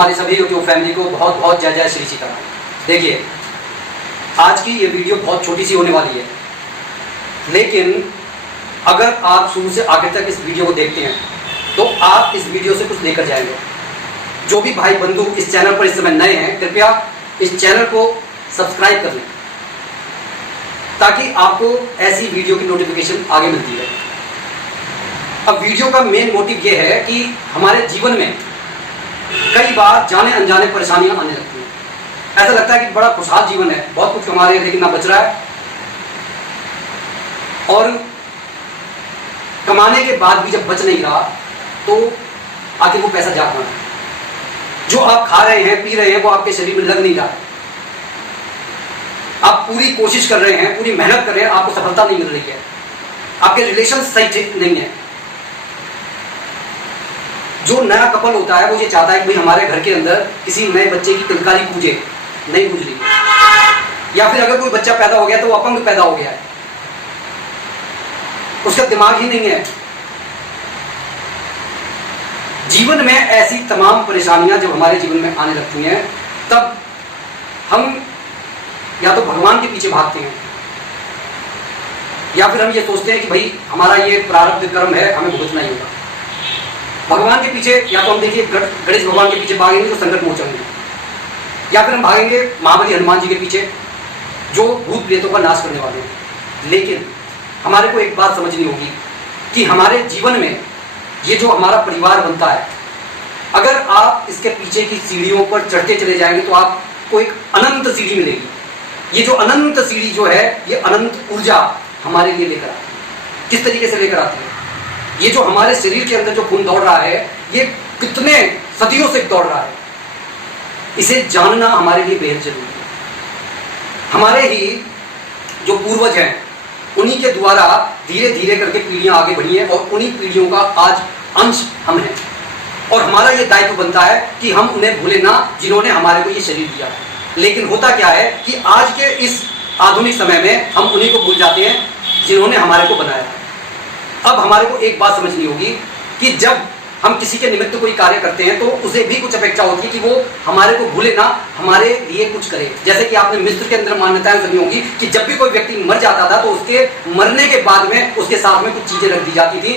हमारी सभी YouTube family को बहुत बहुत जय जय श्री सीताराम। देखिए, आज की ये वीडियो बहुत छोटी सी होने वाली है, लेकिन अगर आप शुरू से आगे तक इस वीडियो को देखते हैं तो आप इस वीडियो से कुछ लेकर जाएंगे। जो भी भाई बंधु इस चैनल पर इस समय नए हैं, कृपया इस चैनल को सब्सक्राइब कर लें ताकि आपको ऐसी वीडियो की नोटिफिकेशन आगे मिलती रहे। अब वीडियो का मेन मोटिव ये है कि हमारे जीवन में कई बार जाने अनजाने परेशानियां आने लगती हैं। ऐसा लगता है कि बड़ा खुशहाल जीवन है, बहुत कुछ कमा रहे हैं, लेकिन ना बच रहा है, और कमाने के बाद भी जब बच नहीं रहा तो आखिर वो पैसा जा कहाँ है। जो आप खा रहे हैं, पी रहे हैं, वो आपके शरीर में लग नहीं रहा है। आप पूरी कोशिश कर रहे हैं, पूरी मेहनत कर रहे हैं, आपको सफलता नहीं मिल रही है, आपके रिलेशन सही ठीक नहीं है। जो नया कपल होता है वो ये चाहता है कि भाई हमारे घर के अंदर किसी नए बच्चे की किलकारी पूजे नहीं पूज रही है, या फिर अगर कोई बच्चा पैदा हो गया तो वो अपंग पैदा हो गया है, उसका दिमाग ही नहीं है। जीवन में ऐसी तमाम परेशानियां जब हमारे जीवन में आने लगती हैं, तब हम या तो भगवान के पीछे भागते हैं, या फिर हम ये सोचते हैं कि भाई हमारा ये प्रारब्ध कर्म है, हमें भुगतना ही होगा। भगवान के पीछे या तो हम देखिए गणेश भगवान के पीछे भागेंगे तो संकट मोचन, या फिर हम भागेंगे महाबली हनुमान जी के पीछे जो भूत प्रेतों का नाश करने वाले हैं। लेकिन हमारे को एक बात समझनी होगी कि हमारे जीवन में ये जो हमारा परिवार बनता है, अगर आप इसके पीछे की सीढ़ियों पर चढ़ते चले जाएंगे तो आपको एक अनंत सीढ़ी मिलेगी। ये जो अनंत सीढ़ी जो है, ये अनंत ऊर्जा हमारे लिए लेकर आती है। किस तरीके से लेकर आती है? ये जो हमारे शरीर के अंदर जो खून दौड़ रहा है, ये कितने सदियों से दौड़ रहा है, इसे जानना हमारे लिए बेहद जरूरी है। हमारे ही जो पूर्वज हैं, उन्हीं के द्वारा धीरे धीरे करके पीढ़ियां आगे बढ़ी हैं, और उन्हीं पीढ़ियों का आज अंश हम हैं, और हमारा ये दायित्व बनता है कि हम उन्हें भूले ना जिन्होंने हमारे को ये शरीर दिया है। लेकिन होता क्या है कि आज के इस आधुनिक समय में हम उन्हीं को भूल जाते हैं जिन्होंने हमारे को बनाया है। अब हमारे को एक बात समझनी होगी कि जब हम किसी के निमित्त कोई कार्य करते हैं तो उसे भी कुछ अपेक्षा होती है कि वो हमारे को भूले ना, हमारे लिए कुछ करे। जैसे कि आपने मिस्र के अंदर मान्यताएं सुनी होगी कि जब भी कोई व्यक्ति मर जाता था तो उसके मरने के बाद में उसके साथ में कुछ चीजें रख दी जाती थी।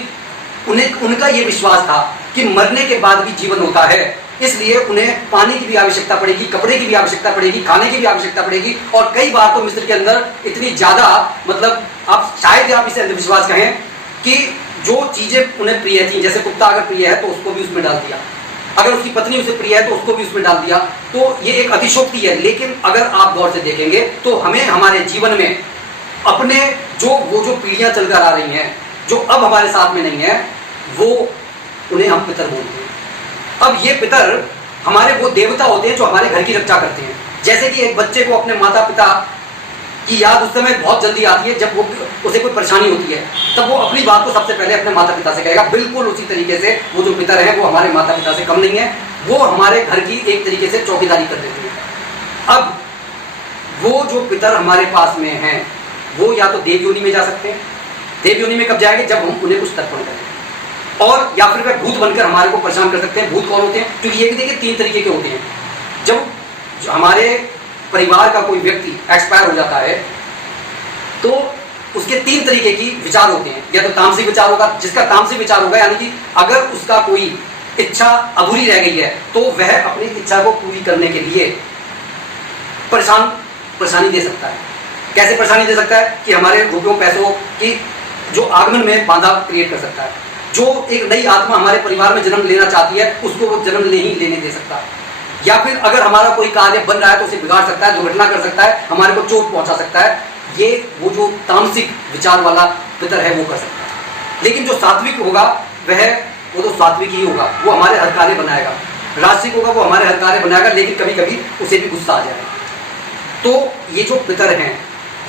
उनका ये विश्वास था कि मरने के बाद भी जीवन होता है, इसलिए उन्हें पानी की भी आवश्यकता पड़ेगी, कपड़े की भी आवश्यकता पड़ेगी, खाने की भी आवश्यकता पड़ेगी। और कई बार तो मिस्र के अंदर इतनी ज्यादा, मतलब आप शायद आप इसे अंधविश्वास कहें कि जो चीजें उन्हें प्रिय थी, जैसे कुत्ता अगर प्रिय है तो उसको भी उसमें डाल दिया, अगर उसकी पत्नी उसे प्रिय है तो उसको भी उसमें डाल दिया। तो ये एक अतिशोक्ति है, लेकिन अगर आप गौर से देखेंगे तो हमें हमारे जीवन में अपने वो जो पीढ़ियां चलकर आ रही हैं, जो अब हमारे साथ में नहीं है, वो उन्हें हम पितर बोलते हैं। अब ये पितर हमारे वो देवता होते हैं जो हमारे घर की रक्षा करते हैं। जैसे कि एक बच्चे को अपने माता पिता की याद उस समय बहुत जल्दी आती है, जब वो उसे कोई परेशानी होती है, तब वो अपनी बात को सबसे पहले अपने माता पिता से कहेगा। बिल्कुल उसी तरीके से वो जो पितर हैं वो हमारे माता पिता से कम नहीं है, वो हमारे घर की एक तरीके से चौकीदारी कर देते हैं। अब वो जो पितर हमारे पास में हैं, वो या तो देव योनि में जा सकते हैं। देव योनि में कब जाएंगे? जब हम उन्हें कुछ तर्पण करें, और या फिर वे भूत बनकर हमारे को परेशान कर सकते हैं। भूत कौन होते हैं? क्योंकि ये भी देखिए 3 तरीके के होते हैं। जब हमारे परिवार का कोई व्यक्ति एक्सपायर हो जाता है तो उसके 3 तरीके की विचार होते हैं। या तो तामसिक विचार होगा, जिसका तामसिक विचार होगा यानी कि अगर उसका कोई इच्छा अधूरी रह गई है तो वह अपनी इच्छा को पूरी करने के लिए परेशानी दे सकता है। कैसे परेशानी दे सकता है? कि हमारे रुपयों पैसों की जो आगमन में बाधा क्रिएट कर सकता है। जो एक नई आत्मा हमारे परिवार में जन्म लेना चाहती है, उसको वो जन्म नहीं लेने दे सकता। या फिर अगर हमारा कोई कार्य बन रहा है तो उसे बिगाड़ सकता है, दुर्घटना कर सकता है, हमारे को चोट पहुंचा सकता है। ये वो जो तामसिक विचार वाला पितर है वो कर सकता है। लेकिन जो सात्विक होगा वो तो सात्विक ही होगा, वो हमारे हर कार्य बनाएगा। राजसिक होगा, वो हमारे हर कार्य बनाएगा, लेकिन कभी कभी उसे भी गुस्सा आ जाएगा। तो ये जो पितर हैं,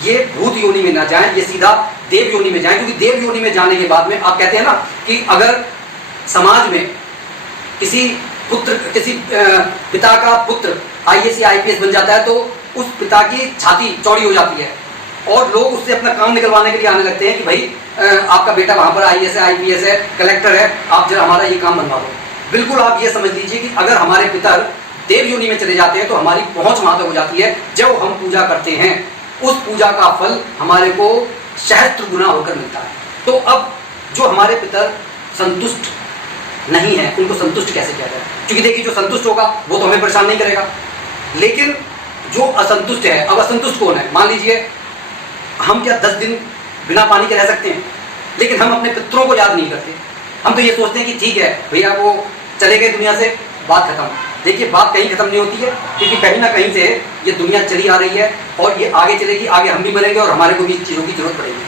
ये भूत योनि में ना जाएं, ये सीधा देव योनि में जाएं। क्योंकि देव योनि में जाने के बाद में आप कहते हैं ना कि अगर समाज में किसी पिता का पुत्र IAS या IPS बन जाता है तो उस पिता की छाती चौड़ी हो जाती है, और लोग उससे अपना काम निकलवाने के लिए आने लगते हैं कि भाई आपका बेटा वहां पर IAS है, IPS है, कलेक्टर है, आप जरा हमारा ये काम बनवा दो। बिल्कुल आप ये समझ लीजिए कि अगर हमारे पितर देव योनि में चले जाते हैं तो हमारी पहुंच वहां तक हो जाती है। जब हम पूजा करते हैं उस पूजा का फल हमारे को सहस्त्र गुना होकर मिलता है। तो अब जो हमारे पितर संतुष्ट नहीं है उनको संतुष्ट कैसे किया जाए? क्योंकि देखिए, जो संतुष्ट होगा वो तो हमें परेशान नहीं करेगा, लेकिन जो असंतुष्ट है, अब असंतुष्ट कौन है? मान लीजिए हम क्या 10 दिन बिना पानी के रह सकते हैं, लेकिन हम अपने पितरों को याद नहीं करते। हम तो ये सोचते हैं कि ठीक है भैया वो चले गए दुनिया से, बात खत्म। देखिए, बात कहीं खत्म नहीं होती है, क्योंकि कहीं ना कहीं से ये दुनिया चली आ रही है और ये आगे चलेगी, आगे हम भी बनेंगे और हमारे को भी चीज़ों की जरूरत पड़ेगी।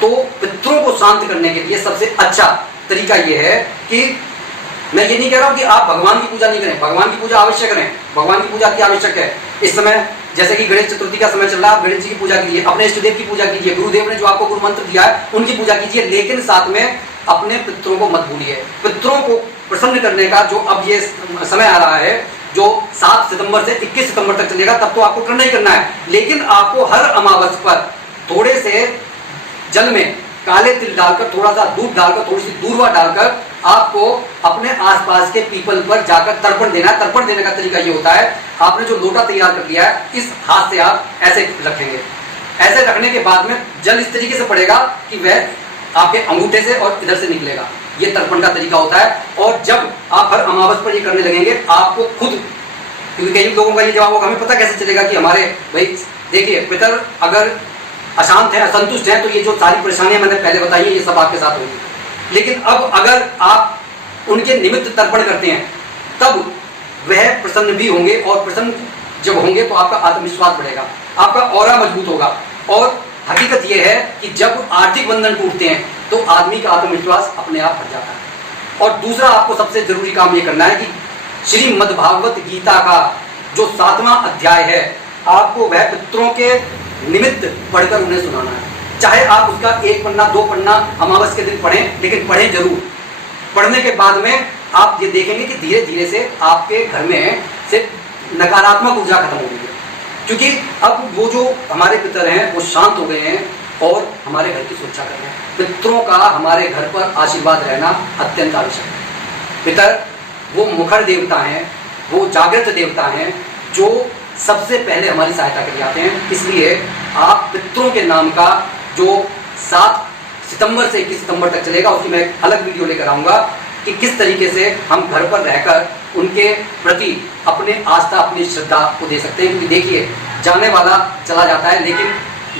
तो पितरों को शांत करने के लिए सबसे अच्छा तरीका ये है कि मैं ये नहीं कह रहा हूँ कि आप भगवान की पूजा नहीं करें, भगवान की पूजा अवश्य करें, भगवान की पूजा अति आवश्यक है। इस समय जैसे कि गणेश चतुर्थी का समय चल रहा है, आप गणेश जी की पूजा कीजिए, अपने इष्टदेव की पूजा कीजिए, गुरुदेव ने जो आपको गुरु मंत्र दिया है उनकी पूजा कीजिए, लेकिन साथ में अपने पितरों को मत भूलिए। पितरों को प्रसन्न करने का जो अब ये समय आ रहा है, जो 7 सितंबर से 21 सितंबर तक चलेगा, तब तो आपको करना ही करना है। लेकिन आपको हर अमावस पर थोड़े से जल में काले तिल डालकर, थोड़ा सा दूध डालकर, थोड़ी सी दूर्वा डालकर आपको अपने आसपास के पीपल पर जाकर तर्पण देना है। तर्पण देने का तरीका ये होता है, आपने जो लोटा तैयार कर लिया है, इस हाथ से आप ऐसे रखेंगे। ऐसे रखने के बाद में जल इस तरीके से पड़ेगा कि वह आपके अंगूठे से और इधर से निकलेगा। ये तर्पण का तरीका होता है। और जब आप हर अमावस पर ये करने लगेंगे, आपको खुद, क्योंकि कई लोगों का ये जवाब होगा, हमें पता कैसे चलेगा कि हमारे भाई देखिए पितर अगर अशांत है, असंतुष्ट है, तो ये जो सारी परेशानियां मैंने पहले बताई है ये सब आपके साथ होगी। लेकिन अब अगर आप उनके निमित्त तर्पण करते हैं तब वह प्रसन्न भी होंगे, और प्रसन्न जब होंगे तो आपका आत्मविश्वास बढ़ेगा, आपका ऑरा मजबूत होगा। और हकीकत यह है कि जब आर्थिक बंधन टूटते हैं तो आदमी का आत्मविश्वास अपने आप बढ़ जाता है। और दूसरा आपको सबसे जरूरी काम ये करना है कि श्रीमद् भागवत गीता का जो 7वां अध्याय है, आपको वह पितरों के निमित्त पढ़कर उन्हें सुनाना है। चाहे आप उसका 1 पन्ना 2 पन्ना अमावस के दिन पढ़ें, लेकिन पढ़ें जरूर। पढ़ने के बाद में आप ये देखेंगे कि धीरे धीरे से आपके घर में से नकारात्मक ऊर्जा खत्म हो गई है, क्योंकि अब वो जो हमारे पितर हैं वो शांत हो गए हैं और हमारे घर की सुरक्षा कर रहे हैं। पितरों का हमारे घर पर आशीर्वाद रहना अत्यंत आवश्यक है। पितर वो मुखर देवता हैं, वो जागृत देवता हैं, जो सबसे पहले हमारी सहायता के लिए आते हैं। इसलिए आप पितरों के नाम का जो 7 सितंबर से 21 सितंबर तक चलेगा, उसकी मैं एक अलग वीडियो लेकर आऊँगा कि किस तरीके से हम घर पर रहकर उनके प्रति अपने आस्था, अपनी श्रद्धा को दे सकते हैं। क्योंकि देखिए, जाने वाला चला जाता है, लेकिन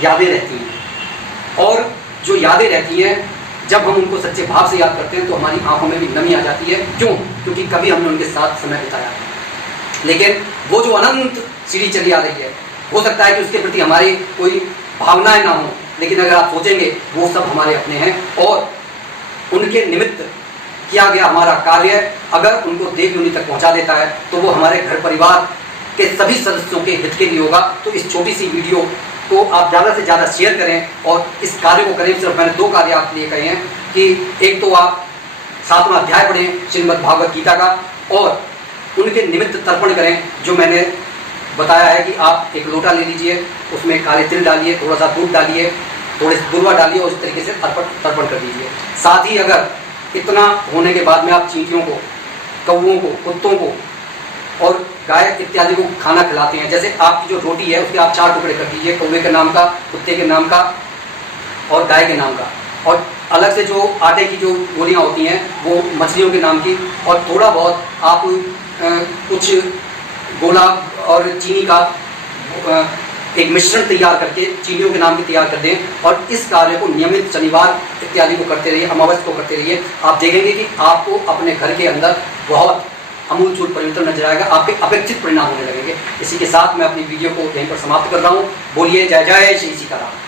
यादें रहती हैं, और जो यादें रहती हैं जब हम उनको सच्चे भाव से याद करते हैं तो हमारी आंखों में भी नमी आ जाती है। क्यों? क्योंकि कभी हमने उनके साथ समय बिताया है। लेकिन वो जो अनंत सीढ़ी चली आ रही है, हो सकता है कि उसके प्रति हमारी कोई भावनाएं ना हो, लेकिन अगर आप सोचेंगे वो सब हमारे अपने हैं, और उनके निमित्त किया गया हमारा कार्य अगर उनको देव योनि तक पहुंचा देता है तो वो हमारे घर परिवार के सभी सदस्यों के हित के लिए होगा। तो इस छोटी सी वीडियो को आप ज़्यादा से ज़्यादा शेयर करें और इस कार्य को करें। सिर्फ मैंने 2 कार्य आपके लिए कहे हैं कि एक तो आप 7वां अध्याय पढ़ें श्रीमद् भागवत गीता का, और उनके निमित्त तर्पण करें। जो मैंने बताया है कि आप एक लोटा ले लीजिए, उसमें काले तिल डालिए, थोड़ा सा दूध डालिए, थोड़े से दूर्वा डालिए, और इस तरीके से तर्पण कर दीजिए। साथ ही अगर इतना होने के बाद में आप चींटियों को, कौवों को, कुत्तों को और गाय इत्यादि को खाना खिलाते हैं, जैसे आपकी जो रोटी है उसके आप 4 टुकड़े कर दीजिए, कौवे के नाम का, कुत्ते के नाम का और गाय के नाम का, और अलग से जो आटे की जो गोलियाँ होती हैं वो मछलियों के नाम की, और थोड़ा बहुत आप कुछ गोला और चीनी का एक मिश्रण तैयार करके चीनियों के नाम की तैयार कर दें, और इस कार्य को नियमित शनिवार इत्यादि को करते रहिए, अमावस को करते रहिए। आप देखेंगे कि आपको अपने घर के अंदर बहुत अमूलचूल परिवर्तन नजर आएगा, आपके अपेक्षित परिणाम होने लगेंगे। इसी के साथ मैं अपनी वीडियो को यहीं पर समाप्त कर रहा हूँ। बोलिए जय जय श्री सीताराम।